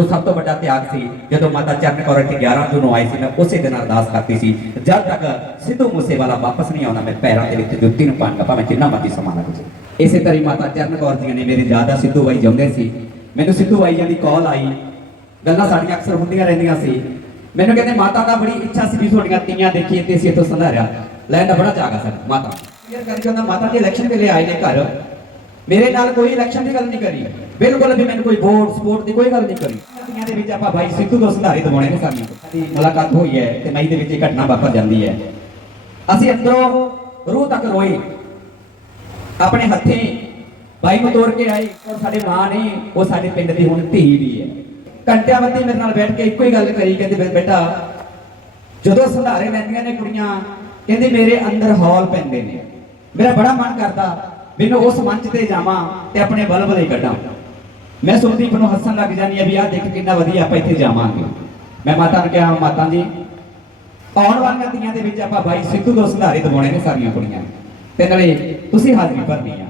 ਸੋ ਸਭ ਤੋਂ ਵੱਡਾ ਤਿਆਗ ਸੀ, ਜਦੋਂ ਮਾਤਾ ਚਰਨ ਕੌਰ 11 ਜੂਨ ਨੂੰ ਆਈ ਸੀ, ਮੈਂ ਉਸੇ ਦਿਨ ਅਰਦਾਸ ਕਰਤੀ ਸੀ, ਜਦ ਤੱਕ ਸਿੱਧੂ ਮੂਸੇਵਾਲਾ ਵਾਪਸ ਨਹੀਂ ਆਉਣਾ, ਮੈਂ ਪੈਰਾਂ ਦੇ ਵਿੱਚ ਜੁੱਤੀ ਨੂੰ ਪਾਣ ਭਾਵੇਂ ਜਿੰਨਾ ਮਰਜ਼ੀ ਸਮਾਂ ਲੱਗ ਜੇ ਇਸੇ ਤਰ੍ਹਾਂ ਮਾਤਾ ਚਰਨ ਕੌਰ ਜੀ ਨੇ ਮੇਰੇ ਜ਼ਿਆਦਾ ਸਿੱਧੂ ਬਾਈ ਜਾਂਦੇ ਸੀ। ਮੈਨੂੰ ਸਿੱਧੂ ਬਾਈ ਜੀ ਦੀ ਕਾਲ ਆਈ। ਗੱਲਾਂ ਸਾਡੀਆਂ ਅਕਸਰ ਹੁੰਦੀਆਂ ਰਹਿੰਦੀਆਂ ਸੀ। ਮੈਨੂੰ ਕਹਿੰਦੇ, ਮਾਤਾ ਦਾ ਬੜੀ ਇੱਛਾ ਸੀ ਵੀ ਤੁਹਾਡੀਆਂ ਤੀਆਂ ਦੇਖੀਏ ਤੇ ਅਸੀਂ ਇੱਥੋਂ ਸੰਧਾਰਿਆ। ਲੈਣ ਦਾ ਬੜਾ ਚਾਗਾ ਸਰ ਮਾਤਾ। ਕਲੀਅਰ ਕਰਕੇ ਉਹਨਾਂ ਮਾਤਾ ਜੀ ਇਲੈਕਸ਼ਨ ਵੇਲੇ ਆਏ ਨੇ ਘਰ। ਮੇਰੇ ਨਾਲ ਕੋਈ ਇਲੈਕਸ਼ਨ ਦੀ ਗੱਲ ਨਹੀਂ ਕਰੀ। ਬਿਲਕੁਲ ਵੀ ਮੈਨੂੰ ਕੋਈ ਵੋਟ ਸਪੋਰਟ ਦੀ ਕੋਈ ਗੱਲ ਨਹੀਂ ਕਰੀ। ਤੀਆਂ ਦੇ ਵਿੱਚ ਆਪਾਂ ਬਾਈ ਸਿੱਧੂ ਤੋਂ ਸੰਧਾਰੇ ਦਵਾਉਣੇ ਨੇ ਸਾਡੀਆਂ ਸਾਡੀ ਮੁਲਾਕਾਤ ਹੋਈ ਹੈ ਤੇ ਮਈ ਦੇ ਵਿੱਚ ਇਹ ਘਟਨਾ ਵਾਪਰ ਜਾਂਦੀ ਹੈ। ਅਸੀਂ ਅੰਦਰੋਂ ਰੂਹ ਤੱਕ ਰੋਏ। ਆਪਣੇ ਹੱਥੀਂ ਬਾਈ ਨੂੰ ਤੋੜ ਕੇ ਆਏ ਔਰ ਸਾਡੇ ਮਾਂ ਨੇ ਉਹ ਸਾਡੇ ਪਿੰਡ ਦੀ ਹੁਣ ਧੀ ਵੀ ਹੈ। ਘੰਟਿਆਂ ਬੱਧੀ ਮੇਰੇ ਨਾਲ ਬੈਠ ਕੇ ਇੱਕੋ ਹੀ ਗੱਲ ਕਰੀ, ਕਹਿੰਦੇ ਬੇਟਾ, ਜਦੋਂ ਸੰਧਾਰੇ ਲੈਂਦੀਆਂ ਨੇ ਕੁੜੀਆਂ, ਕਹਿੰਦੇ ਮੇਰੇ ਅੰਦਰ ਹੌਲ ਪੈਂਦੇ ਨੇ। ਮੇਰਾ ਬੜਾ ਮਨ ਕਰਦਾ ਮੈਨੂੰ ਉਸ ਮੰਚ ਤੇ ਜਾਵਾਂ ਤੇ ਆਪਣੇ ਬਲਬ ਲਈ ਕੱਢਾਂ। ਮੈਂ ਸੁਖਦੀਪ ਨੂੰ ਹੱਸਣ ਲੱਗ ਜਾਂਦੀ ਆ ਵੀ ਆਹ ਦੇਖ ਕਿੰਨਾ ਵਧੀਆ ਆਪਾਂ ਇੱਥੇ ਜਾਵਾਂਗੇ। ਮੈਂ ਮਾਤਾ ਨੂੰ ਕਿਹਾ, ਮਾਤਾ ਜੀ, ਆਉਣ ਵਾਲੀਆਂ ਤੀਆਂ ਦੇ ਵਿੱਚ ਆਪਾਂ ਬਾਈ ਸਿੱਧੂ ਤੋਂ ਸੰਧਾਰੇ ਦਵਾਉਣੇ ਨੇ ਸਾਰੀਆਂ ਕੁੜੀਆਂ। ਤੇ ਨਾਲੇ ਤੁਸੀਂ ਹਾਜ਼ਰੀ ਭਰਨੀ ਆ।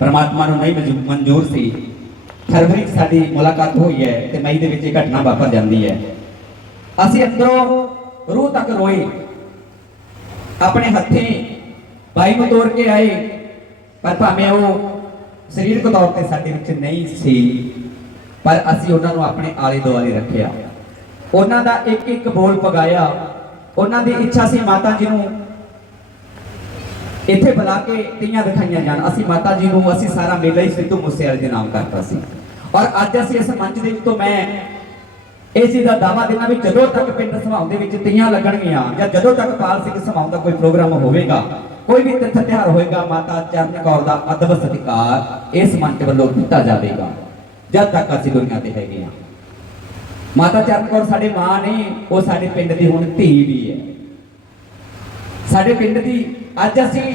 ਪਰਮਾਤਮਾ ਨੂੰ ਨਹੀਂ ਮਨਜ਼ੂ- ਮਨਜ਼ੂਰ ਸੀ। ਫਰਵਰੀ 'ਚ ਸਾਡੀ ਮੁਲਾਕਾਤ ਹੋਈ ਹੈ ਤੇ ਮਈ ਦੇ ਵਿੱਚ ਇਹ ਘਟਨਾ ਵਾਪਰ ਜਾਂਦੀ ਹੈ। ਅਸੀਂ ਅੰਦਰੋਂ ਰੂਹ ਤੱਕ ਰੋਏ। ਆਪਣੇ ਹੱਥੀਂ ਬਾਈ ਨੂੰ ਤੋੜ ਕੇ ਆਏ। ਪਰ ਭਾਵੇਂ ਉਹ ਸਰੀਰਕ ਤੌਰ ਤੇ ਸਾਡੇ ਵਿੱਚ ਨਹੀਂ ਸੀ, ਪਰ ਅਸੀਂ ਉਹਨਾਂ ਨੂੰ ਆਪਣੇ ਆਲੇ ਦੁਆਲੇ ਰੱਖਿਆ। ਉਹਨਾਂ ਦਾ ਇੱਕ ਇੱਕ ਬੋਲ ਪਗਾਇਆ। ਉਹਨਾਂ ਦੀ ਇੱਛਾ ਸੀ ਮਾਤਾ ਜੀ ਨੂੰ ਇੱਥੇ ਬੁਲਾ ਕੇ ਤੀਆਂ ਦਿਖਾਈਆਂ ਜਾਣ। ਅਸੀਂ ਮਾਤਾ ਜੀ ਨੂੰ, ਅਸੀਂ ਸਾਰਾ ਮੇਲਾ ਹੀ ਸਿੱਧੂ ਮੂਸੇਵਾਲੇ ਦੇ ਨਾਮ ਕਰਤਾ ਸੀ। ਔਰ ਅੱਜ ਅਸੀਂ ਇਸ ਮੰਚ ਦੇ ਉੱਤੋਂ ਮੈਂ ਇਹ ਚੀਜ਼ ਦਾ ਦਾਵਾ ਦੇਣਾ ਵੀ ਜਦੋਂ ਤੱਕ ਪਿੰਡ ਸਮਾਉਂ ਦੇ ਵਿੱਚ ਤੀਆਂ ਲੱਗਣਗੀਆਂ ਜਾਂ ਜਦੋਂ ਤੱਕ ਪਾਲ ਸਿੰਘ ਸਮਾਉਂ ਦਾ ਕੋਈ ਪ੍ਰੋਗਰਾਮ ਹੋਵੇਗਾ ਕੋਈ ਵੀ ਤਿੱਥ ਤਿਉਹਾਰ ਹੋਏਗਾ, ਮਾਤਾ ਚਰਨ ਕੌਰ ਦਾ ਅਦਬ ਸਤਿਕਾਰ ਇਸ ਮੰਚ ਵੱਲੋਂ ਦਿੱਤਾ ਜਾਵੇਗਾ, ਜਦ ਤੱਕ ਅਸੀਂ ਦੁਨੀਆ ਤੇ ਹੈਗੇ ਹਾਂ। ਮਾਤਾ ਚਰਨ ਕੌਰ ਸਾਡੇ ਮਾਂ ਨੇ, ਉਹ ਸਾਡੇ ਪਿੰਡ ਦੀ ਹੁਣ ਧੀ ਵੀ ਹੈ। ਸਾਡੇ ਪਿੰਡ ਦੀ ਅੱਜ ਅਸੀਂ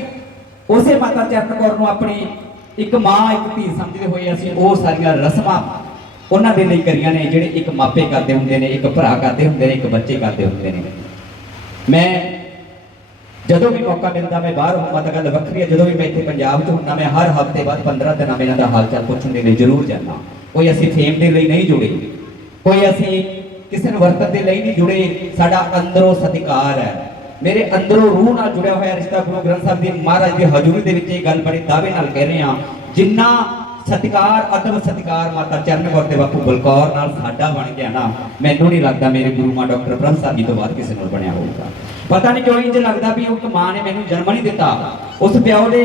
ਉਸੇ ਮਾਤਾ ਚਰਨ ਕੌਰ ਨੂੰ ਆਪਣੀ ਇੱਕ ਮਾਂ, ਇੱਕ ਧੀ ਸਮਝਦੇ ਹੋਏ ਅਸੀਂ ਉਹ ਸਾਰੀਆਂ ਰਸਮਾਂ ਉਹਨਾਂ ਦੇ ਲਈ ਕਰੀਆਂ ਨੇ, ਜਿਹੜੇ ਇੱਕ ਮਾਪੇ ਕਰਦੇ ਹੁੰਦੇ ਨੇ, ਇੱਕ ਭਰਾ ਕਰਦੇ ਹੁੰਦੇ ਨੇ, ਇੱਕ ਬੱਚੇ ਕਰਦੇ ਹੁੰਦੇ ਨੇ। ਮੈਂ ਜਦੋਂ ਵੀ ਮੌਕਾ ਮਿਲਦਾ ਮੈਂ ਬਾਹਰ ਹੁੰਦਾ ਤਾਂ ਗੱਲ ਵੱਖਰੀ ਹੈ। ਜਦੋਂ ਵੀ ਮੈਂ ਇੱਥੇ ਪੰਜਾਬ 'ਚ ਹੁੰਦਾ, ਮੈਂ ਹਰ ਹਫ਼ਤੇ ਬਾਅਦ 15 ਦਿਨਾਂ ਮੈਂ ਇਹਨਾਂ ਦਾ ਹਾਲ ਚਾਲ ਪੁੱਛਣ ਦੇ ਲਈ ਜ਼ਰੂਰ ਜਾਂਦਾ ਕੋਈ ਅਸੀਂ ਫੇਮ ਦੇ ਲਈ ਨਹੀਂ ਜੁੜੇ, ਕੋਈ ਅਸੀਂ ਕਿਸੇ ਨੂੰ ਵਰਤਨ ਦੇ ਲਈ ਨਹੀਂ ਜੁੜੇ, ਸਾਡਾ ਅੰਦਰੋਂ ਸਤਿਕਾਰ ਹੈ। ਮੇਰੇ ਅੰਦਰੋਂ ਰੂਹ ਨਾਲ ਜੁੜਿਆ ਹੋਇਆ ਰਿਸ਼ਤਾ ਗੁਰੂ ਗ੍ਰੰਥ ਸਾਹਿਬ ਦੀ ਮਹਾਰਾਜ ਦੀ ਹਜ਼ੂਰੀ ਦੇ ਵਿੱਚ ਇਹ ਗੱਲ ਬੜੇ ਦਾਅਵੇ ਨਾਲ ਕਹਿ ਰਹੇ ਹਾਂ। ਜਿੰਨਾ ਸਤਿਕਾਰ ਅਦਬ ਸਤਿਕਾਰ ਮਾਤਾ ਚਰਨ ਤੇ ਬਾਪੂ ਬਲਕੌਰ ਨਾਲ ਸਾਡਾ ਬਣ ਗਿਆ ਨਾ। ਮੈਨੂੰ ਨਹੀਂ ਲੱਗਦਾ ਮੇਰੇ ਗੁਰੂ ਮਾਂ ਡਾਕਟਰ ਬ੍ਰਹਮ ਸਾਹਿਬ ਜੀ ਤੋਂ ਬਾਅਦ ਕਿਸੇ ਨਾਲ ਬਣਿਆ ਹੋਊਗਾ। ਪਤਾ ਨਹੀਂ ਕਿਉਂ ਇੰਜ ਲੱਗਦਾ ਵੀ ਉਹ ਮਾਂ ਨੇ ਮੈਨੂੰ ਜਨਮ ਨਹੀਂ ਦਿੱਤਾ। ਉਸ ਪਿਓ ਦੇ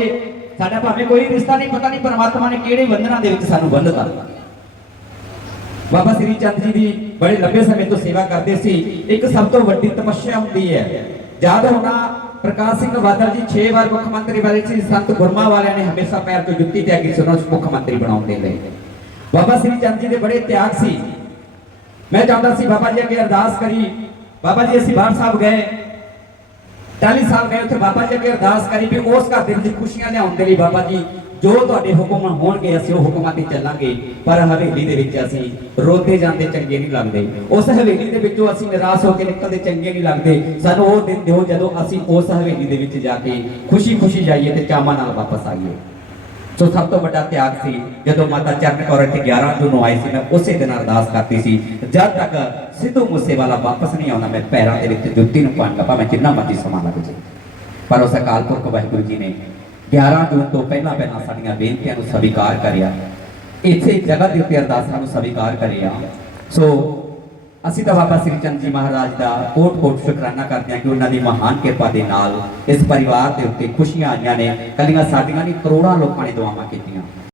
ਸਾਡਾ ਭਾਵੇਂ ਕੋਈ ਰਿਸ਼ਤਾ ਨਹੀਂ, ਪਤਾ ਨਹੀਂ ਪਰਮਾਤਮਾ ਨੇ ਕਿਹੜੇ ਬੰਧਨਾਂ ਦੇ ਵਿੱਚ ਸਾਨੂੰ ਬੰਨ੍ਹਤਾ ਬਾਬਾ ਸ੍ਰੀ ਚੰਦ ਜੀ ਦੀ ਬੜੇ ਲੰਬੇ ਸਮੇਂ ਤੋਂ ਸੇਵਾ ਕਰਦੇ ਸੀ। ਇੱਕ ਸਭ ਤੋਂ ਵੱਡੀ ਤਪੱਸਿਆ ਹੁੰਦੀ ਹੈ। ਯਾਦ ਹੋਣਾ ਪ੍ਰਕਾਸ਼ ਸਿੰਘ ਬਾਦਲ ਜੀ 6 ਵਾਰ ਮੁੱਖ ਮੰਤਰੀ ਬਣੇ ਸੀ। ਸੰਤ ਗੁਰਮਾ ਵਾਲਿਆਂ ਨੇ ਹਮੇਸ਼ਾ ਪੈਰ ਤੋਂ ਜੁੱਤੀ ਤਿਆਗੀ ਸੀ, ਉਹਨਾਂ ਨੂੰ ਮੁੱਖ ਮੰਤਰੀ ਬਣਾਉਣ ਦੇ ਲਈ। ਬਾਬਾ ਸ੍ਰੀ ਚੰਦ ਜੀ ਦੇ ਬੜੇ ਤਿਆਗ ਸੀ। ਮੈਂ ਚਾਹੁੰਦਾ ਸੀ ਬਾਬਾ ਜੀ ਅੱਗੇ ਅਰਦਾਸ ਕਰੀ। ਬਾਬਾ ਜੀ, ਅਸੀਂ ਬਾਹਰ ਸਾਹਿਬ ਗਏ। 40 ਸਾਹਿਬ ਗਏ ਉੱਥੇ ਬਾਬਾ ਜੀ ਅੱਗੇ ਅਰਦਾਸ ਕਰੀ ਵੀ ਉਸ ਘਰ ਦੇ ਵਿੱਚ ਖੁਸ਼ੀਆਂ ਲਿਆਉਣ ਦੇ ਲਈ ਬਾਬਾ ਜੀ ਜੋ ਤੁਹਾਡੇ ਹੁਕਮ ਹੋਣਗੇ, ਅਸੀਂ ਉਹ ਹੁਕਮਾਂ ਤੇ ਚੱਲਾਂਗੇ। ਪਰ ਹਵੇਲੀ ਦੇ ਵਿੱਚ ਅਸੀਂ ਰੋਂਦੇ ਜਾਂਦੇ, ਚੰਗੇ ਨਹੀਂ ਲੱਗਦੇ। ਉਸ ਹਵੇਲੀ ਦੇ ਵਿੱਚੋਂ ਅਸੀਂ ਨਿਰਾਸ਼ ਹੋ ਕੇ ਨਿਕਲਦੇ, ਚੰਗੇ ਨਹੀਂ ਲੱਗਦੇ। ਸਾਨੂੰ ਉਹ ਦਿਨ ਦਿਓ ਜਦੋਂ ਅਸੀਂ ਉਸ ਹਵੇਲੀ ਦੇ ਵਿੱਚ ਜਾ ਕੇ ਖੁਸ਼ੀ-ਖੁਸ਼ੀ ਜਾਈਏ ਤੇ ਚਾਵਾਂ ਨਾਲ ਵਾਪਸ ਆਈਏ। ਸੋ ਸਭ ਤੋਂ ਵੱਡਾ ਤਿਆਗ ਸੀ, ਜਦੋਂ ਮਾਤਾ ਚਰਨ ਕੌਰ ਇੱਥੇ 11 ਜੂਨ ਨੂੰ ਆਈ ਸੀ, ਮੈਂ ਉਸੇ ਦਿਨ ਅਰਦਾਸ ਕਰਤੀ ਸੀ, ਜਦ ਤੱਕ ਸਿੱਧੂ ਮੂਸੇਵਾਲਾ ਵਾਪਸ ਨਹੀਂ ਆਉਣਾ ਮੈਂ ਪੈਰਾਂ ਦੇ ਵਿੱਚ ਜੁੱਤੀ ਨੂੰ ਪਾਣ ਭਾਵੇਂ ਜਿੰਨਾ ਮਰਜ਼ੀ ਸਮਾਂ ਲੱਗ ਜੇ ਪਰ ਉਸ ਅਕਾਲ ਪੁਰਖ ਵਾਹਿਗੁਰੂ ਜੀ ਨੇ 11 ਜੂਨ ਤੋਂ ਪਹਿਲਾਂ ਪਹਿਲਾਂ ਸਾਡੀਆਂ ਬੇਨਤੀਆਂ ਨੂੰ ਸਵੀਕਾਰ ਕਰਿਆ। ਇੱਥੇ ਜਗ੍ਹਾ ਦੇ ਉੱਤੇ ਅਰਦਾਸਾਂ ਨੂੰ ਸਵੀਕਾਰ ਕਰਿਆ। ਸੋ, ਅਸੀਂ ਤਾਂ ਬਾਬਾ ਸ੍ਰੀ ਚੰਦ ਜੀ ਮਹਾਰਾਜ ਦਾ ਕੋਟ ਕੋਟ ਸ਼ੁਕਰਾਨਾ ਕਰਦੇ ਹਾਂ ਕਿ ਉਹਨਾਂ ਦੀ ਮਹਾਨ ਕਿਰਪਾ ਦੇ ਨਾਲ ਇਸ ਪਰਿਵਾਰ ਦੇ ਉੱਤੇ ਖੁਸ਼ੀਆਂ ਆਈਆਂ ਨੇ। ਕੱਲੀਆਂ ਸਾਡੀਆਂ ਨਹੀਂ, ਕਰੋੜਾਂ ਲੋਕਾਂ ਨੇ ਦੁਆਵਾਂ ਕੀਤੀਆਂ।